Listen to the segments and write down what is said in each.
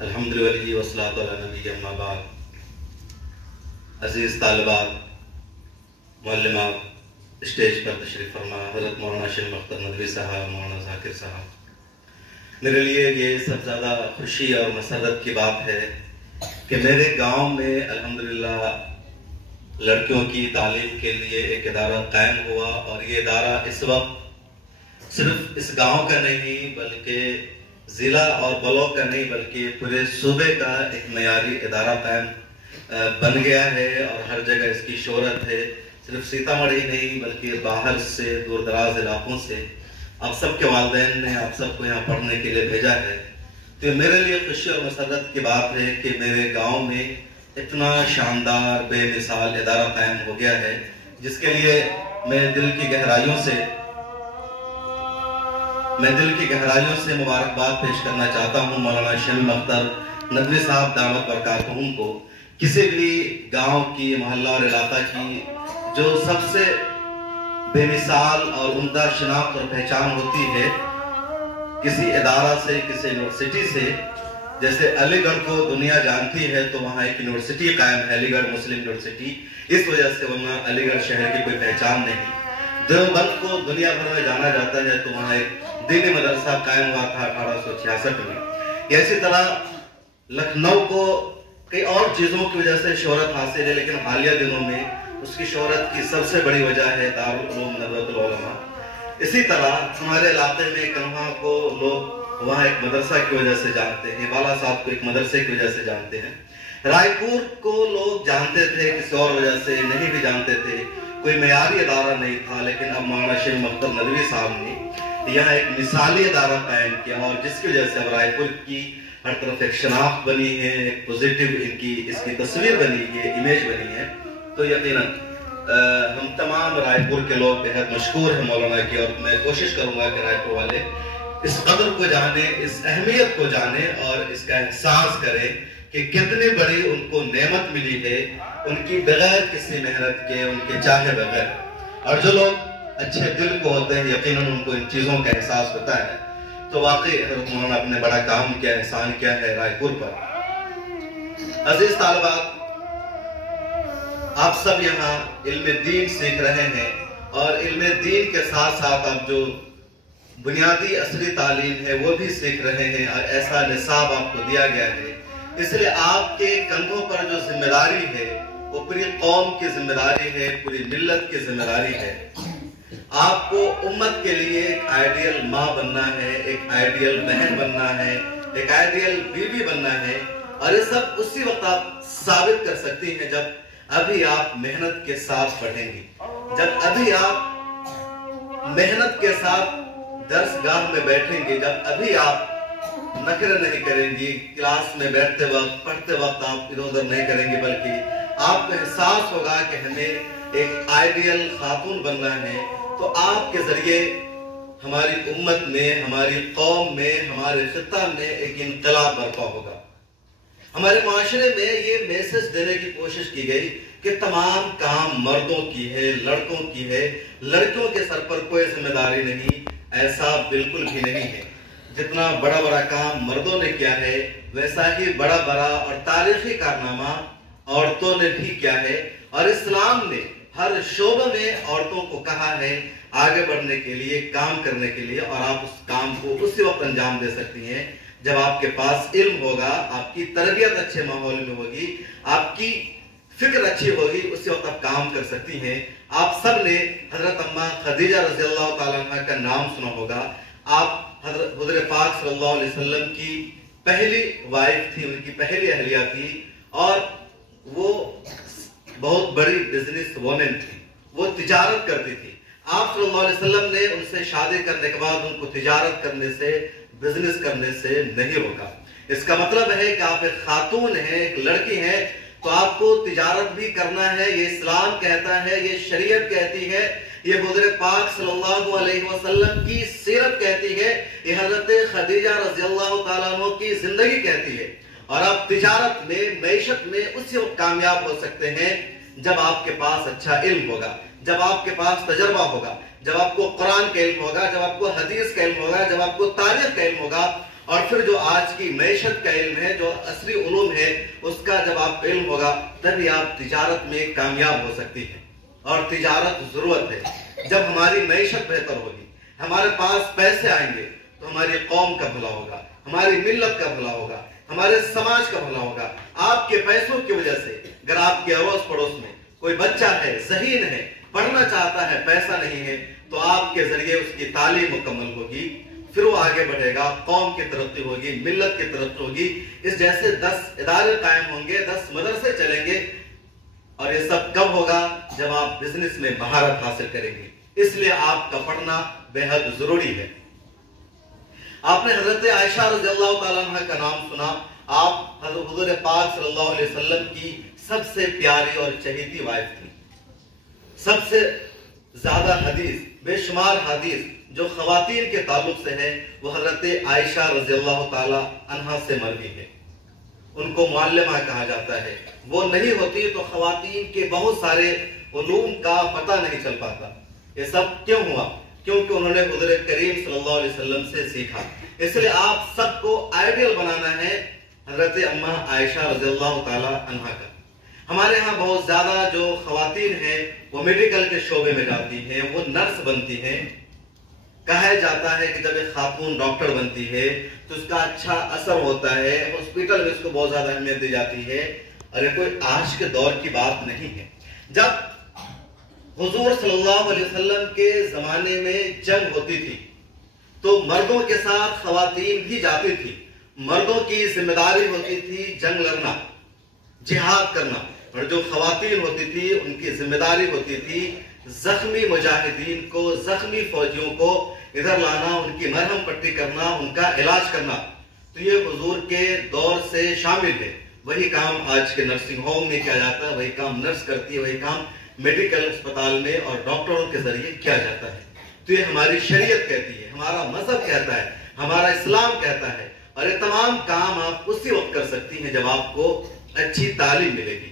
الحمدللہ والصلاۃ علی نبی اما بعد. عزیز طالبات، معلمات، اسٹیج پر تشریف فرما حضرت مولانا شیخ مختار ندوی صاحب، مولانا ذاکر صاحب، میرے لیے یہ سب زیادہ خوشی اور مسرت کی بات ہے کہ میرے گاؤں میں الحمدللہ لڑکیوں کی تعلیم کے لیے ایک ادارہ قائم ہوا، اور یہ ادارہ اس وقت صرف اس گاؤں کا نہیں بلکہ ضلع اور بلاک کا نہیں بلکہ پورے صوبے کا ایک معیاری ادارہ قائم بن گیا ہے، اور ہر جگہ اس کی شہرت ہے. صرف سیتامڑھی نہیں بلکہ باہر سے، دور دراز علاقوں سے آپ سب کے والدین نے آپ سب کو یہاں پڑھنے کے لیے بھیجا ہے. تو میرے لیے خوشی اور مسرت کی بات ہے کہ میرے گاؤں میں اتنا شاندار بے مثال ادارہ قائم ہو گیا ہے، جس کے لیے میں دل کی گہرائیوں سے مبارکباد پیش کرنا چاہتا ہوں مولانا شیخ مختار ندوی صاحب دامت برکاتہم کو. کسی بھی گاؤں کی، محلہ اور علاقہ کی جو سب سے بے مثال اور عمدہ شناخت اور پہچان ہوتی ہے کسی ادارہ سے، کسی یونیورسٹی سے، جیسے علی گڑھ کو دنیا جانتی ہے تو وہاں ایک یونیورسٹی قائم ہے، علی گڑھ مسلم یونیورسٹی، اس وجہ سے وہاں علی گڑھ شہر کی کوئی پہچان نہیں. دیوبند کو دنیا بھر میں جانا جاتا ہے تو وہاں ایک دینی مدرسہ قائم ہوا تھا 1866 میں. اسی طرح لکھنؤ کو کئی اور چیزوں کی وجہ سے شہرت حاصل ہے، لیکن حالیہ دنوں میں اس کی شہرت کی سب سے بڑی وجہ ہے دارالعلوم ندوۃ العلماء. اسی طرح ہمارے علاقے میں کنواں کو لوگ وہاں ایک مدرسہ کی وجہ سے جانتے ہیں، بالا صاحب کو ایک مدرسے کی وجہ سے جانتے ہیں. رائے پور کو لوگ جانتے تھے کسی اور وجہ سے نہیں بھی جانتے تھے، کوئی معیاری ادارہ نہیں تھا، لیکن اب مولانا شیخ مختار ندوی صاحب نے یہاں ایک مثالی ادارہ قائم کیا، اور جس کی وجہ سے اب رائے پور کی ہر طرف ایک شناخت بنی ہے، ایک پوزیٹیو اس کی تصویر بنی ہے، امیج بنی ہے. تو یقیناً ہم تمام رائے پور کے لوگ بہت مشکور ہیں مولانا کی، اور میں کوشش کروں گا کہ رائے پور والے اس قدر کو جانیں، اس اہمیت کو جانیں اور اس کا احساس کریں کہ کتنی بڑی ان کو نعمت ملی ہے، ان کی بغیر کسی محنت کے، ان کے چاہے بغیر. اور جو لوگ اچھے دل کو ہوتے ہیں یقیناً ان کو ان چیزوں کا احساس ہوتا ہے. تو واقعی حضرت مولانا اپنے بڑا کام کیا، احسان کیا ہے رائے پور پر. عزیز طالبات، آپ سب یہاں علم دین سیکھ رہے ہیں، اور علم دین کے ساتھ ساتھ آپ جو بنیادی عصری تعلیم ہے وہ بھی سیکھ رہے ہیں، اور ایسا نصاب آپ کو دیا گیا ہے. اس لیے آپ کے کندھوں پر جو ذمہ داری ہے وہ پوری قوم کی ذمہ داری ہے، پوری ملت کی ذمہ داری ہے. آپ کو امت کے لیے ایک آئیڈیل ماں بننا ہے، ایک آئیڈیل بہن بننا ہے، ایک آئیڈیل بیوی بننا ہے. اور یہ سب اسی وقت آپ ثابت کر سکتی ہیں جب ابھی آپ محنت کے ساتھ پڑھیں گی، جب ابھی آپ محنت کے ساتھ درس گاہ میں بیٹھیں گے، جب ابھی آپ نخرے نہیں کریں گی، کلاس میں بیٹھتے وقت، پڑھتے وقت آپ ادھر ادھر نہیں کریں گے، بلکہ آپ کو احساس ہوگا کہ ہمیں ایک آئیڈیل خاتون بننا ہے. تو آپ کے ذریعے ہماری امت میں، ہماری قوم میں، ہمارے خطہ میں ایک انقلاب برپا ہوگا. ہمارے معاشرے میں یہ میسج دینے کی کوشش کی گئی کہ تمام کام مردوں کی ہے، لڑکوں کی ہے، لڑکیوں کے سر پر کوئی ذمہ داری نہیں. ایسا بالکل بھی نہیں ہے. جتنا بڑا بڑا کام مردوں نے کیا ہے ویسا ہی بڑا بڑا اور تاریخی کارنامہ عورتوں نے بھی کیا ہے. اور اسلام نے ہر شعبہ میں عورتوں کو کہا ہے آگے بڑھنے کے لیے، کام کرنے کے لیے، اور آپ اس کام کو اسی وقت انجام دے سکتی ہیں جب آپ کے پاس علم ہوگا، آپ کی تربیت اچھے ماحول میں ہوگی، آپ کی فکر اچھی ہوگی، اسی وقت آپ کام کر سکتی ہیں. آپ سب نے حضرت اماں خدیجہ رضی اللہ تعالیٰ عنہ کا نام سنا ہوگا. آپ حضور پاک صلی اللہ علیہ وسلم کی پہلی وائف تھی، ان کی پہلی اہلیہ تھی، اور وہ بہت بڑی بزنس وومن تھی، وہ تجارت کرتی تھی. آپ صلی اللہ علیہ وسلم نے ان سے شادی کرنے کے بعد ان کو تجارت کرنے سے، بزنس کرنے سے نہیں روکا. اس کا مطلب ہے کہ آپ ایک خاتون ہیں، ایک لڑکی ہیں، تو آپ کو تجارت بھی کرنا ہے. یہ اسلام کہتا ہے، یہ شریعت کہتی ہے، یہ حضور پاک صلی اللہ علیہ وسلم کی سیرت کہتی ہے، یہ حضرت خدیجہ رضی اللہ تعالیٰ عنہ کی زندگی کہتی ہے. اور آپ تجارت میں، معیشت میں اسی وقت کامیاب ہو سکتے ہیں جب آپ کے پاس اچھا علم ہوگا، جب آپ کے پاس تجربہ ہوگا، جب آپ کو قرآن کا علم ہوگا، جب آپ کو حدیث کا علم ہوگا، جب آپ کو تاریخ کا علم ہوگا، اور پھر جو آج کی معیشت کا علم ہے، جو عصری علوم ہے، اس کا جب آپ کو علم ہوگا، تبھی آپ تجارت میں کامیاب ہو سکتی ہیں۔ اور تجارت ضرورت ہے۔ جب ہماری معیشت بہتر ہوگی، ہمارے پاس پیسے آئیں گے، تو ہماری قوم کا بھلا ہوگا، ہماری ملت کا بھلا ہوگا، ہمارے سماج کا بھلا ہوگا۔ آپ کے پیسوں کی وجہ سے اگر آپ کے اڑوس پڑوس میں کوئی بچہ ہے، ذہین ہے، پڑھنا چاہتا ہے، پیسہ نہیں ہے، تو آپ کے ذریعے اس کی تعلیم مکمل ہوگی، پھر وہ آگے بڑھے گا، قوم کی ترقی ہوگی، ملت کی ترقی ہوگی۔ اس جیسے 10 ادارے قائم ہوں گے، 10 مدرسے چلیں گے، اور یہ سب کب ہوگا؟ جب آپ بزنس میں مہارت حاصل کریں گے۔ اس لیے آپ کا پڑھنا بے حد ضروری ہے۔ آپ نے حضرت عائشہ رضی اللہ تعالیٰ عنہ کا نام سنا۔ آپ حضور پاک صلی اللہ علیہ وسلم کی سب سے پیاری اور چہیتی وائف تھی۔ سب سے زیادہ حدیث، بے شمار حدیث جو خواتین کے تعلق سے ہے، وہ حضرت عائشہ رضی اللہ تعالیٰ عنہ سے مروی ہے۔ ان کو معلمہ کہا جاتا ہے۔ وہ نہیں ہوتی تو خواتین کے بہت سارے علوم کا پتہ نہیں چل پاتا۔ یہ سب کیوں ہوا؟ کیونکہ انہوں نے حضور کریم صلی اللہ علیہ وسلم سے سیکھا۔ اس لیے آپ سب کو آئیڈیل بنانا ہے حضرت اماں عائشہ رضی اللہ تعالی عنہا کا۔ ہمارے ہاں بہت زیادہ جو خواتین ہیں وہ میڈیکل کے شعبے میں جاتی ہیں، وہ نرس بنتی ہیں۔ کہا جاتا ہے کہ جب ایک خاتون ڈاکٹر بنتی ہے تو اس کا اچھا اثر ہوتا ہے، ہاسپٹل میں اس کو بہت زیادہ اہمیت دی جاتی ہے، اور یہ کوئی آج کے دور کی بات نہیں ہے۔ جب حضور صلی اللہ علیہ وسلم کے زمانے میں جنگ ہوتی تھی تو مردوں کے ساتھ خواتین بھی جاتی تھی۔ مردوں کی ذمہ داری ہوتی تھی جنگ لڑنا، جہاد کرنا، اور جو خواتین ہوتی تھی ان کی ذمہ داری ہوتی تھی زخمی مجاہدین کو، زخمی فوجیوں کو ادھر لانا، ان کی مرہم پٹی کرنا، ان کا علاج کرنا۔ تو یہ حضور کے دور سے شامل ہے۔ وہی کام آج کے نرسنگ ہوم میں کیا جاتا ہے، وہی کام نرس کرتی ہے، وہی کام میڈیکل اسپتال میں اور ڈاکٹروں کے ذریعے کیا جاتا ہے۔ تو یہ ہماری شریعت کہتی ہے، ہمارا مذہب کہتا ہے، ہمارا اسلام کہتا ہے، اور یہ تمام کام آپ اسی وقت کر سکتی ہیں جب آپ کو اچھی تعلیم ملے گی۔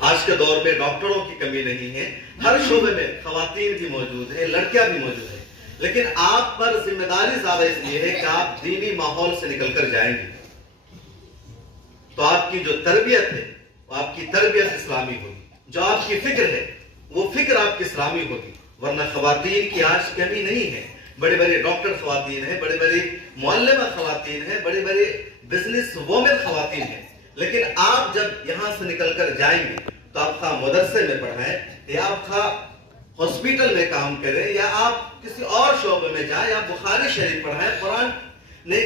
آج کے دور میں ڈاکٹروں کی کمی نہیں ہے، ہر شعبے میں خواتین بھی موجود ہیں، لڑکیاں بھی موجود ہیں، لیکن آپ پر ذمہ داری زیادہ اس لیے ہے کہ آپ دینی ماحول سے نکل کر جائیں گے تو آپ کی جو تربیت ہے وہ آپ کی تربیت اسلامی ہوگی، جو آپ کی فکر ہے وہ فکر آپ کی اسلامی ہوگی۔ ورنہ خواتین کی آج کمی نہیں ہے، بڑے بڑے ڈاکٹر خواتین ہیں، بڑے بڑے معلمہ خواتین ہیں، بڑے بڑے بزنس وومن خواتین ہیں، لیکن آپ جب یہاں سے نکل کر جائیں گے تو آپ خواہ مدرسے میں پڑھائیں، یا آپ خواہ ہاسپٹل میں کام کریں، یا آپ کسی اور شعبے میں جائیں، یا بخاری شریف پڑھائیں، قرآن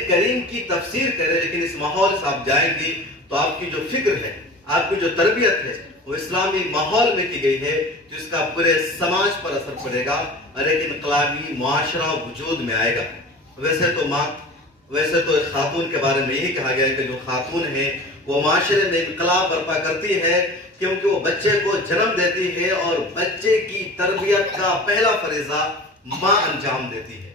کریم کی تفسیر کریں، لیکن اس ماحول سے آپ جائیں گی تو آپ کی جو فکر ہے، آپ کی جو تربیت ہے وہ اسلامی ماحول میں کی گئی ہے، جس کا پورے سماج پر اثر پڑے گا اور ایک انقلابی معاشرہ وجود میں آئے گا۔ ویسے تو ایک خاتون کے بارے میں یہی کہا گیا ہے کہ جو خاتون ہے وہ معاشرے میں انقلاب برپا کرتی ہے، کیونکہ وہ بچے کو جنم دیتی ہے اور بچے کی تربیت کا پہلا فریضہ ماں انجام دیتی ہے۔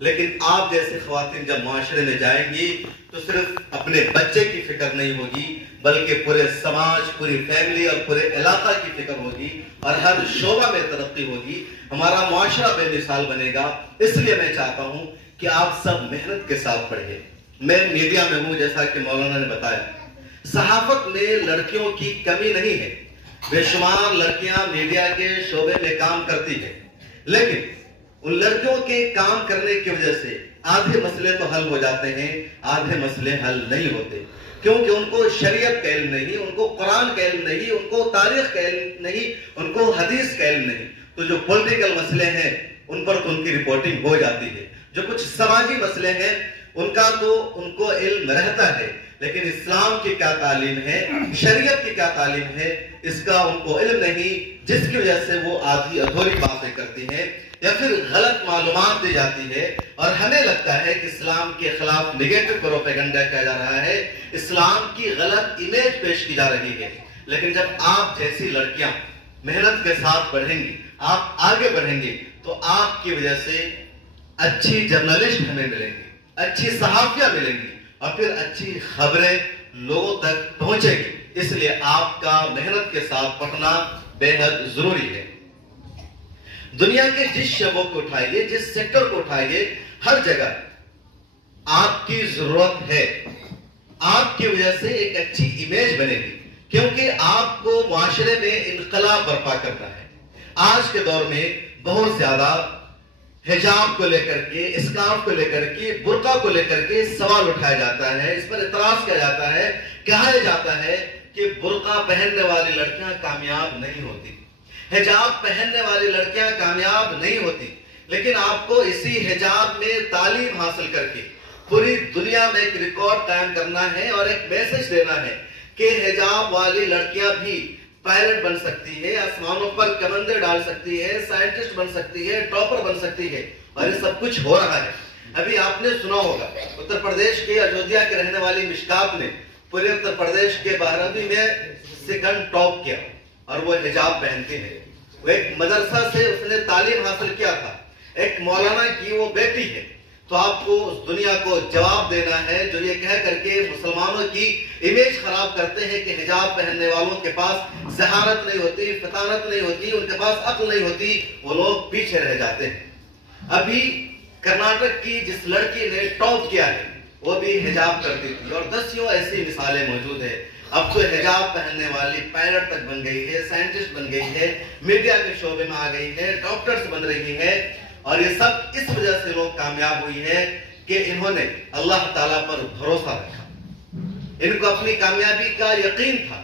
لیکن آپ جیسے خواتین جب معاشرے میں جائیں گی تو صرف اپنے بچے کی فکر نہیں ہوگی، بلکہ پورے سماج، پوری فیملی اور پورے علاقہ کی فکر ہوگی، اور ہر شعبہ میں ترقی ہوگی، ہمارا معاشرہ بے مثال بنے گا۔ اس لیے میں چاہتا ہوں کہ آپ سب محنت کے ساتھ پڑھیں۔ میں میڈیا میں ہوں، جیسا کہ مولانا نے بتایا، صحافت میں لڑکیوں کی کمی نہیں ہے، بے شمار لڑکیاں میڈیا کے شعبے میں کام کرتی ہیں، لیکن ان لڑکیوں کے کام کرنے کی وجہ سے آدھے مسئلے تو حل ہو جاتے ہیں، آدھے مسئلے حل نہیں ہوتے، کیونکہ ان کو شریعت کا علم نہیں، ان کو قرآن کا علم نہیں، ان کو تاریخ کا علم نہیں، ان کو حدیث کا علم نہیں۔ تو جو پولیٹیکل مسئلے ہیں ان پر تو ان کی رپورٹنگ ہو جاتی ہے، جو کچھ سماجی مسئلے ہیں ان کا تو ان کو علم رہتا ہے، لیکن اسلام کی کیا تعلیم ہے، شریعت کی کیا تعلیم ہے، اس کا ان کو علم نہیں، جس کی وجہ سے وہ آدھی ادھوری باتیں کرتی ہیں یا پھر غلط معلومات دی جاتی ہے، اور ہمیں لگتا ہے کہ اسلام کے خلاف نیگیٹو پروپیگنڈا کیا جا رہا ہے، اسلام کی غلط امیج پیش کی جا رہی ہے۔ لیکن جب آپ جیسی لڑکیاں محنت کے ساتھ پڑھیں گی، آپ آگے بڑھیں گے، تو آپ کی وجہ سے اچھی جرنلسٹ ہمیں ملیں گی، اچھی صحافیاں ملیں گی، اور پھر اچھی خبریں لوگوں تک پہنچے گی۔ اس لیے آپ کا محنت کے ساتھ پڑھنا بے حد ضروری ہے۔ دنیا کے جس شعبوں کو اٹھائیے، جس سیکٹر کو اٹھائیے، ہر جگہ آپ کی ضرورت ہے. آپ کی وجہ سے ایک اچھی امیج بنے گی، کیونکہ آپ کو معاشرے میں انقلاب برپا کرنا ہے. آج کے دور میں بہت زیادہ حجاب کو لے کر کے، اسکارف کو لے کر کے، برقع کو لے کر کے سوال اٹھایا جاتا ہے، اس پر اعتراض کیا جاتا ہے. کہا جاتا ہے کہ برقع پہننے والی لڑکیاں کامیاب نہیں ہوتی، حجاب پہننے والی لڑکیاں کامیاب نہیں ہوتی. لیکن آپ کو اسی حجاب میں تعلیم حاصل کر کے پوری دنیا میں ایک ریکارڈ قائم کرنا ہے اور ایک میسج دینا ہے کہ حجاب والی لڑکیاں بھی پائلٹ بن سکتی ہے، آسمانوں پر کمندے ڈال سکتی ہے، سائنٹسٹ بن سکتی ہے، ٹاپر بن سکتی ہے. اور یہ سب کچھ ہو رہا ہے. ابھی آپ نے سنا ہوگا اتر پردیش کے اجودھیا کے رہنے والی مشکات نے پورے اتر پردیش کے 12ویں میں سیکنڈ ٹاپ کیا، اور وہ حجاب پہنتی ہے. وہ ایک مدرسہ سے اس نے تعلیم حاصل کیا تھا، ایک مولانا کی وہ بیٹی ہے. تو آپ کو اس دنیا کو جواب دینا ہے جو یہ کہہ کر کے مسلمانوں کی امیج خراب کرتے ہیں کہ حجاب پہننے والوں کے پاس ذہانت نہیں ہوتی، فطانت نہیں ہوتی، ان کے پاس عقل نہیں ہوتی، وہ لوگ پیچھے رہ جاتے ہیں. ابھی کرناٹک کی جس لڑکی نے ٹاپ کیا ہے وہ بھی حجاب کرتی تھی، اور دسیوں ایسی مثالیں موجود ہیں. اب تو حجاب پہننے والی پائلٹ تک بن گئی ہے، سائنٹسٹ بن گئی ہے، میڈیا کے شعبے میں آ گئی ہے، ڈاکٹرز بن رہی ہے. اور یہ سب اس وجہ سے لوگ کامیاب ہوئی ہے کہ انہوں نے اللہ تعالیٰ پر بھروسہ رکھا. ان کو اپنی کامیابی کا یقین تھا.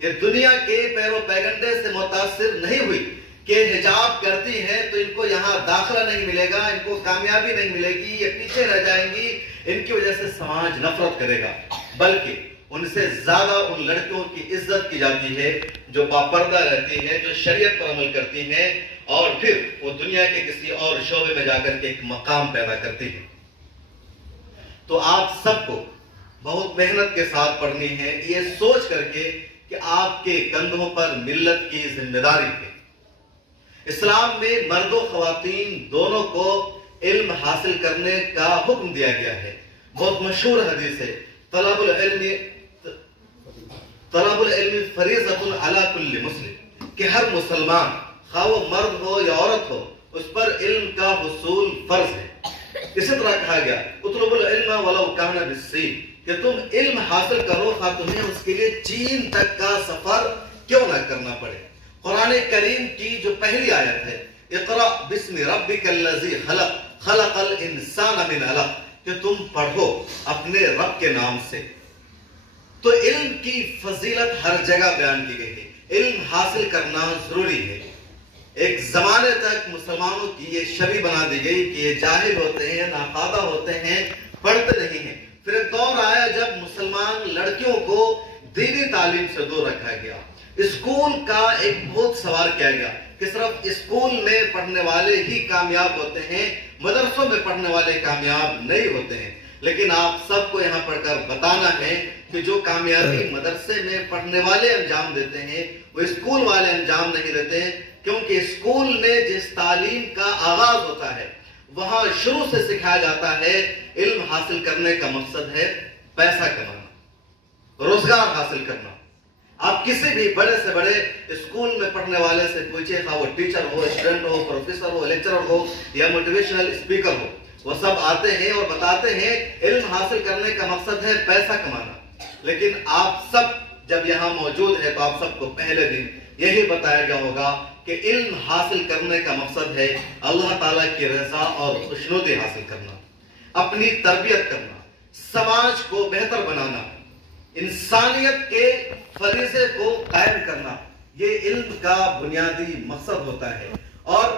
یہ دنیا کے پیرو پیگنڈے سے متاثر نہیں ہوئی کہ حجاب کرتی ہیں تو ان کو یہاں داخلہ نہیں ملے گا، ان کو کامیابی نہیں ملے گی، یہ پیچھے رہ جائیں گی، ان کی وجہ سے سماج نفرت کرے گا. بلکہ ان سے زیادہ ان لڑکیوں کی عزت کی جاتی ہے جو باپردہ رہتی ہے، جو شریعت پر عمل کرتی ہیں، اور پھر وہ دنیا کے کسی اور شعبے میں جا کر کے ایک مقام پیدا کرتی ہے. تو آپ سب کو بہت محنت کے ساتھ پڑھنی ہے، یہ سوچ کر کے کہ آپ کے کندھوں پر ملت کی ذمہ داری ہے. اسلام میں مرد و خواتین دونوں کو علم حاصل کرنے کا حکم دیا گیا ہے. بہت مشہور حدیث ہے، طلب العلم فریضۃ علی کل مسلم، کہ ہر مسلمان خواہ وہ مرد ہو یا عورت ہو اس پر علم کا حصول فرض ہے. اسی طرح کہا گیا اطلب العلم ولو کان بالسین، کہ تم علم حاصل کرو خواہ تمہیں اس کے لیے چین تک کا سفر کیوں نہ کرنا پڑے. قرآن کریم کی جو پہلی آیت ہے اقرأ بسم ربک الذی خلق خلق الانسان من علق، کہ تم پڑھو اپنے رب کے نام سے. تو علم کی فضیلت ہر جگہ بیان کی گئی ہے. علم حاصل کرنا ضروری ہے. ایک زمانے تک مسلمانوں کی یہ شبیہ بنا دی گئی کہ یہ جاہل ہوتے ہیں، ناقادہ ہوتے ہیں، پڑھتے نہیں ہیں. پھر ایک دور آیا جب مسلمان لڑکیوں کو دینی تعلیم سے دور رکھا گیا. اسکول کا ایک بہت سوال کیا گیا کہ صرف اسکول میں پڑھنے والے ہی کامیاب ہوتے ہیں، مدرسوں میں پڑھنے والے کامیاب نہیں ہوتے ہیں. لیکن آپ سب کو یہاں پڑھ کر بتانا ہے کہ جو کامیابی مدرسے میں پڑھنے والے انجام دیتے ہیں وہ اسکول والے انجام نہیں دیتے ہیں. کیونکہ اسکول میں جس تعلیم کا آغاز ہوتا ہے وہاں شروع سے سکھایا جاتا ہے علم حاصل کرنے کا مقصد ہے پیسہ کمانا، روزگار حاصل کرنا. آپ کسی بھی بڑے سے بڑے اسکول میں پڑھنے والے سے پوچھیں، خواہ وہ ٹیچر ہو، اسٹوڈنٹ ہو، پروفیسر ہو، لیکچرر ہو یا موٹیویشنل اسپیکر ہو، وہ سب آتے ہیں اور بتاتے ہیں علم حاصل کرنے کا مقصد ہے پیسہ کمانا. لیکن آپ سب جب یہاں موجود ہے تو آپ سب کو پہلے دن یہی بتایا گیا ہوگا کہ علم حاصل کرنے کا مقصد ہے اللہ تعالیٰ کی رضا اور خوشنودی حاصل کرنا، اپنی تربیت کرنا، سماج کو بہتر بنانا، انسانیت کے فریضے کو قائم کرنا. یہ علم کا بنیادی مقصد ہوتا ہے. اور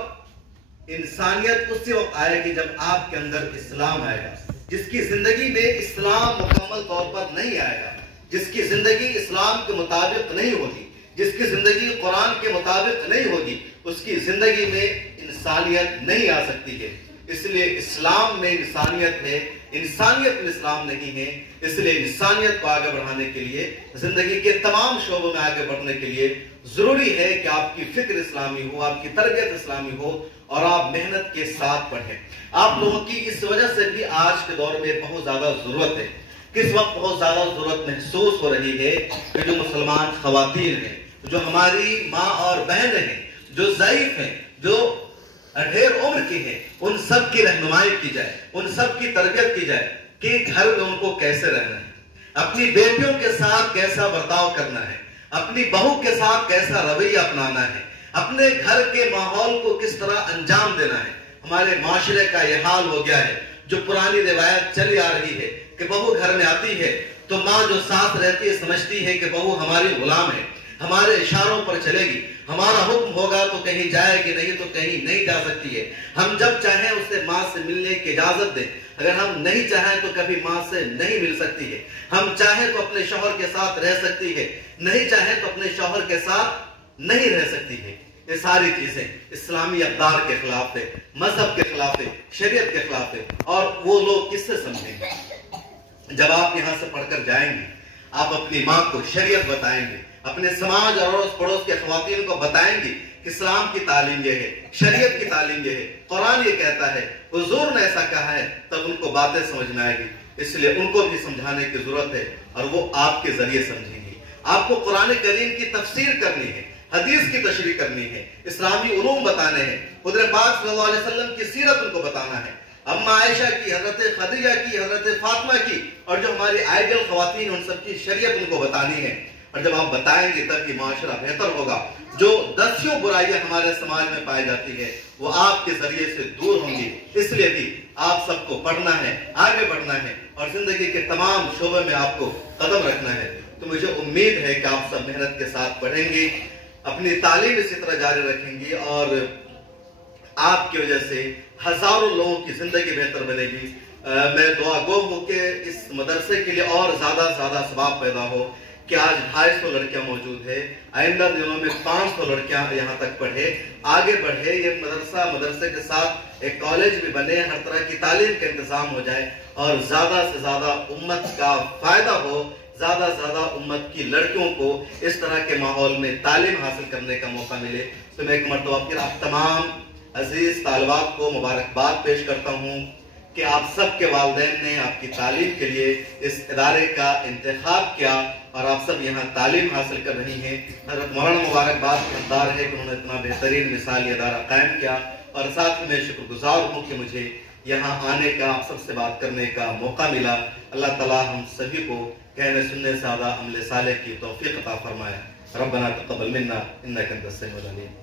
انسانیت اسی وقت آئے گی جب آپ کے اندر اسلام آئے گا. جس کی زندگی میں اسلام مکمل طور پر نہیں آئے گا، جس کی زندگی اسلام کے مطابق نہیں ہوگی، جس کی زندگی قرآن کے مطابق نہیں ہوگی، اس کی زندگی میں انسانیت نہیں آ سکتی ہے. اس لیے اسلام میں انسانیت ہے، انسانیت میں اسلام نہیں ہے. اس لیے انسانیت کو آگے بڑھانے کے لیے، زندگی کے تمام شعبوں میں آگے بڑھنے کے لیے ضروری ہے کہ آپ کی فکر اسلامی ہو، آپ کی تربیت اسلامی ہو اور آپ محنت کے ساتھ پڑھیں. آپ لوگوں کی اس وجہ سے بھی آج کے دور میں بہت زیادہ ضرورت ہے. کس وقت بہت زیادہ ضرورت محسوس ہو رہی ہے کہ جو مسلمان خواتین ہیں، جو ہماری ماں اور بہنیں ہیں، جو ضعیف ہیں، جو ڈھیر عمر کی ہیں، ان سب کی رہنمائی کی جائے، ان سب کی تربیت کی جائے کہ گھر میں ان کو کیسے رہنا ہے، اپنی بیٹیوں کے ساتھ کیسا برتاؤ کرنا ہے، اپنی بہو کے ساتھ کیسا رویہ اپنانا ہے، اپنے گھر کے ماحول کو کس طرح انجام دینا ہے۔ ہمارے معاشرے کا یہ حال ہو گیا ہے، جو پرانی روایت چلی آ رہی ہے کہ بہو گھر میں آتی ہے تو ماں جو ساتھ رہتی ہے سمجھتی ہے کہ بہو ہماری غلام ہے، ہمارے اشاروں پر چلے گی، ہمارا حکم ہوگا تو کہیں جائے گی، نہیں تو کہیں نہیں جا سکتی ہے۔ ہم جب چاہیں اسے ماں سے ملنے کی اجازت دیں، اگر ہم نہیں چاہیں تو کبھی ماں سے نہیں مل سکتی ہے۔ ہم چاہیں تو اپنے شوہر کے ساتھ رہ سکتی ہے، نہیں چاہیں تو اپنے شوہر کے ساتھ نہیں رہ سکتی ہے۔ یہ ساری چیزیں اسلامی اقدار کے خلاف ہے، مذہب کے خلاف ہے، شریعت کے خلاف ہے، اور وہ لوگ کس سے سمجھیں گے؟ جب آپ یہاں سے پڑھ کر جائیں گے، آپ اپنی ماں کو شریعت بتائیں گے، اپنے سماج اور اڑوس پڑوس کے خواتین کو بتائیں گے کہ اسلام کی تعلیم یہ ہے، شریعت کی تعلیم یہ ہے، قرآن یہ کہتا ہے، حضور نے ایسا کہا ہے، تب ان کو باتیں سمجھ میں آئے گی۔ اس لیے ان کو بھی سمجھانے کی ضرورت ہے، اور وہ آپ کے ذریعے سمجھیں گے۔ آپ کو قرآن کریم کی تفسیر کرنی ہے، حدیث کی تشریح کرنی ہے، اسلامی علوم بتانے ہیں، حضور پاک صلی اللہ علیہ وسلم کی سیرت ان کو بتانا ہے، اما عائشہ کی، حضرت خدیجہ کی، حضرت فاطمہ کی، اور جو ہماری آئیڈیل خواتین ان سب کی شریعت ان کو بتانی ہے۔ اور جب آپ بتائیں گے تب یہ معاشرہ بہتر ہوگا۔ جو دسیوں برائیاں ہمارے سماج میں پائی جاتی ہے وہ آپ کے ذریعے سے دور ہوں گی۔ اس لیے بھی آپ سب کو پڑھنا ہے، آگے بڑھنا ہے، اور زندگی کے تمام شعبے میں آپ کو قدم رکھنا ہے۔ تو مجھے امید ہے کہ آپ سب محنت کے ساتھ پڑھیں گے، اپنی تعلیم اسی طرح جاری رکھیں گی، اور آپ کی وجہ سے ہزاروں لوگوں کی زندگی بہتر بنے گی۔ میں دعا گو ہوں کہ اس مدرسے کے لیے اور زیادہ سے زیادہ ثواب پیدا ہو کہ آج 250 لڑکیاں موجود ہے، آئندہ دنوں میں 500 لڑکیاں یہاں تک پڑھے، آگے بڑھے، یہ مدرسے کے ساتھ ایک کالج بھی بنے، ہر طرح کی تعلیم کا انتظام ہو جائے، اور زیادہ سے زیادہ امت کا فائدہ ہو، زیادہ سے زیادہ امت کی لڑکیوں کو اس طرح کے ماحول میں تعلیم حاصل کرنے کا موقع ملے۔ تو میں ایک مرتبہ پھر آپ تمام عزیز طالبات کو مبارکباد پیش کرتا ہوں کہ آپ سب کے والدین نے آپ کی تعلیم کے لیے اس ادارے کا انتخاب کیا، اور آپ سب یہاں تعلیم حاصل کر رہی ہیں۔ حضرت مولانا مبارکباد کا حقدار ہے کہ انہوں نے اتنا بہترین مثالی ادارہ قائم کیا، اور ساتھ میں شکر گزار ہوں کہ مجھے یہاں آنے کا، آپ سب سے بات کرنے کا موقع ملا۔ اللہ تعالی ہم سبھی کو کہنے سننے سے زیادہ عمل صالح کی توفیق عطا فرمائے۔ ربنا تقبل منا انک انت السمیع العلیم۔